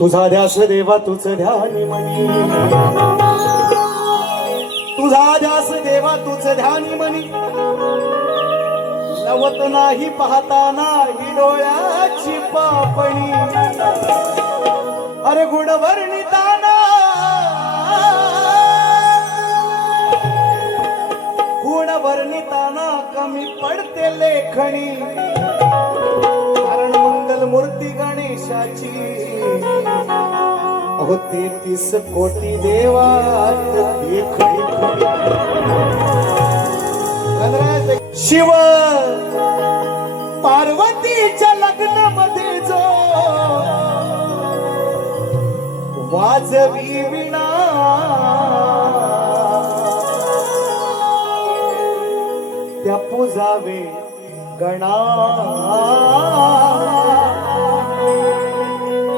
तुझा ध्यास देवा तुझ ध्यानी मनी, तुझा ध्यास देवा तुझ ध्यानी मनी, लवत नाही पाहताना ही डोळ्याची पापणी, अरे गुण वर्णिताना, गुण वर्णिताना कमी पडते लेखणी, कारण मंगल मूर्ती गणेशाची, अहो 33 कोटी देवात एक शिव पार्वतीच्या लग्नामध्ये जो वाजवी विणा, त्या पूजावे गणा,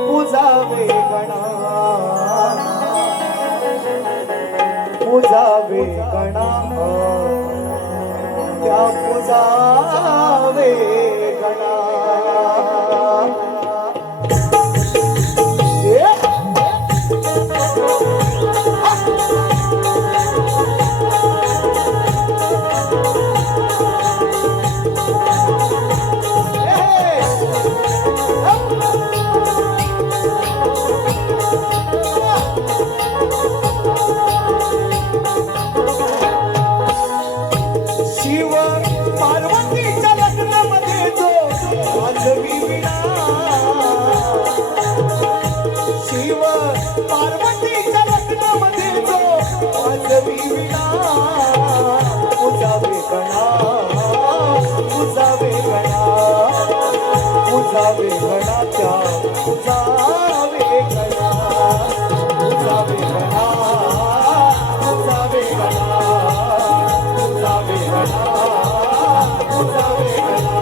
पूजावे गणा, पूजावे गणा, त्या पूजावे गणा. शिव पार्वतीच्या लग्नामध्ये जो वाजवी विणा, शिव पार्वतीच्या लग्नामध्ये जो वाजवी विणा, पूजावे गणा, पूजावे गणा, पूजावे गणा, त्या पूजावे गणा, पूजावे गणा, पूजावे गणा, पूजावे गणा, पूजावे गणा.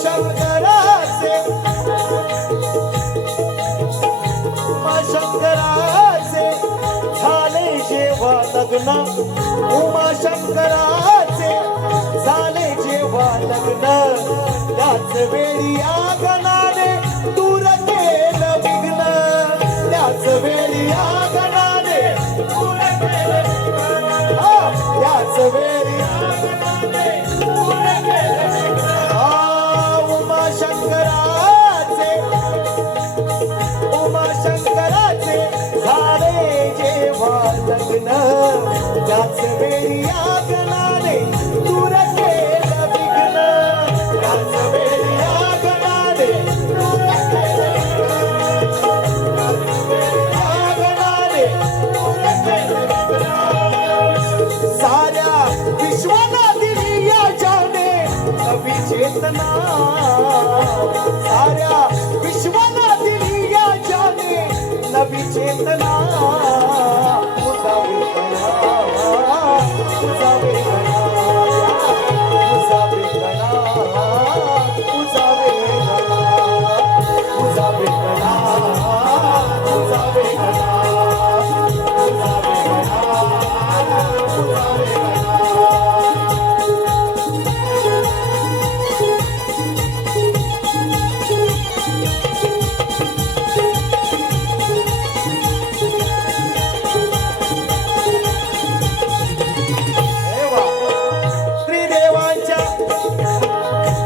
उमाशंकराचे, उमाशंकराचे झाले जेव्हा लग्न, उमाशंकराचे झाले जेव्हा लग्न, त्याच वेळी आगनाने दूर केलं विघ्न, त्याच वेळी आगनाने दूर केलं विघ्न, त्याच वेळी आगनाने दूर केलं विघ्न. उमाशंकराचे, उमाशंकराचे झाले जेव्हा लग्न, त्याच वेळी आगनाने दूर केलं विघ्न, त्याच वेळी आगनाने दूर केलं विघ्न, त्याच वेळी आगनाने दूर केलं विघ्न. साऱ्या विश्वाला दिली या जाने नवी चेतना, साऱ्या विश्वाला दिली या जाने नवी चेतना, पूजावे गणा, पूजावे गणा, पूजावे गणा, पूजावे गणा, पूजावे गणा, पूजावे गणा, पूजावे गणा, पूजावे गणा.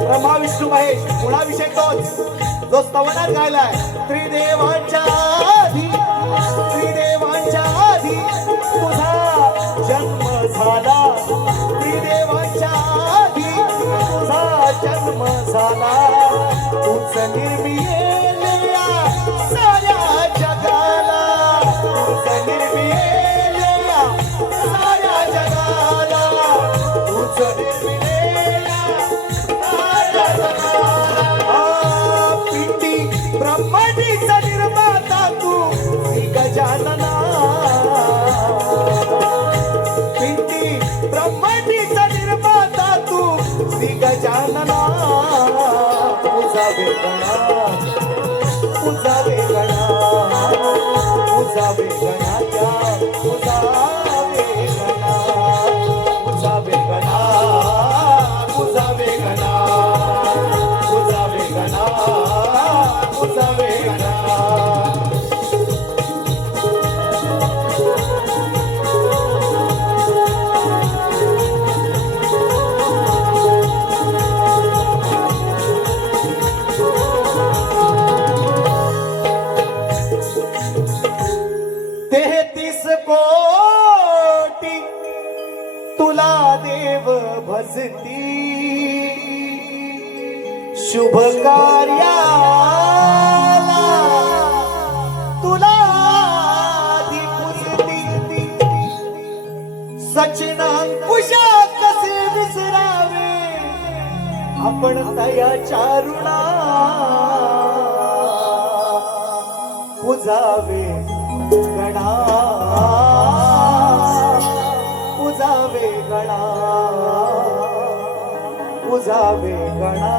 ब्रह्मा विष्णू महेश, गुणाविषय तोच जो स्तवनात गायलाय. त्रिदेवांच्या आधी, त्रिदेवांच्या आधी तुझा जन्म झाला, त्रिदेवांच्या आधी तुझा जन्म झाला, तूच निर्मिलेल्या साऱ्या जगाला, तूच निर्मिलेल्या साऱ्या जगाला, तूच निर्मिलेल्या साऱ्या जगाला. पिंडी ब्रह्मांडीचा निर्माता तू श्री गजानना, पिंडी ब्रह्मांडीचा निर्माता तू श्री गजानना. गणा पूजावे गणा पूजावे गणाच्या पूजावे गणा पूजावे गणा पूजावे गणा पूजावे गणा पूजावे गणा तेहतीस कोटी तुला देव भजती शुभ कार्याला तुला पुजती सचिनांकुशा कसे विसरावे आपण तया चारुणा पूजावे गणा पूजावे गणा पूजावे गणा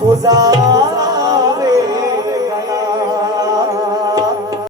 पूजा